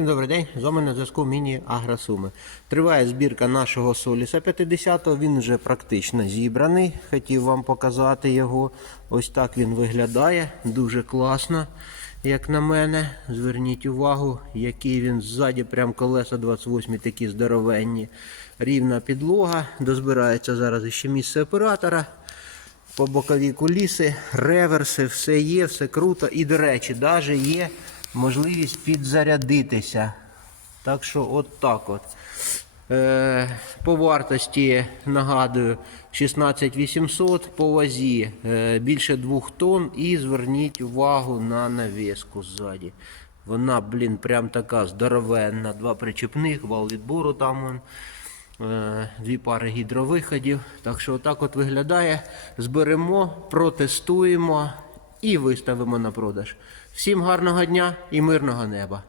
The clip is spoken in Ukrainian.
Добрий день, з вами на зв'язку Міні Агросуми. Триває збірка нашого Соліса 50-го, він вже практично зібраний. Хотів вам показати його. Ось так він виглядає, дуже класно, як на мене. Зверніть увагу, який він ззаді, прям колеса 28 такі здоровенні. Рівна підлога. Дозбирається зараз ще місце оператора. По боковій куліси, реверси, все є, все круто. І, до речі, навіть є можливість підзарядитися. Так що от так от. Е, по вартості нагадую 16800 по вазі е, більше 2 тонн. І зверніть увагу на навіску ззаді. Вона, блін, прям така здоровенна. Два причепних, вал відбору там. Вон. Е, Дві пари гідровиходів. Так що отак от виглядає. Зберемо, протестуємо і виставимо на продаж. Всім гарного дня і мирного неба!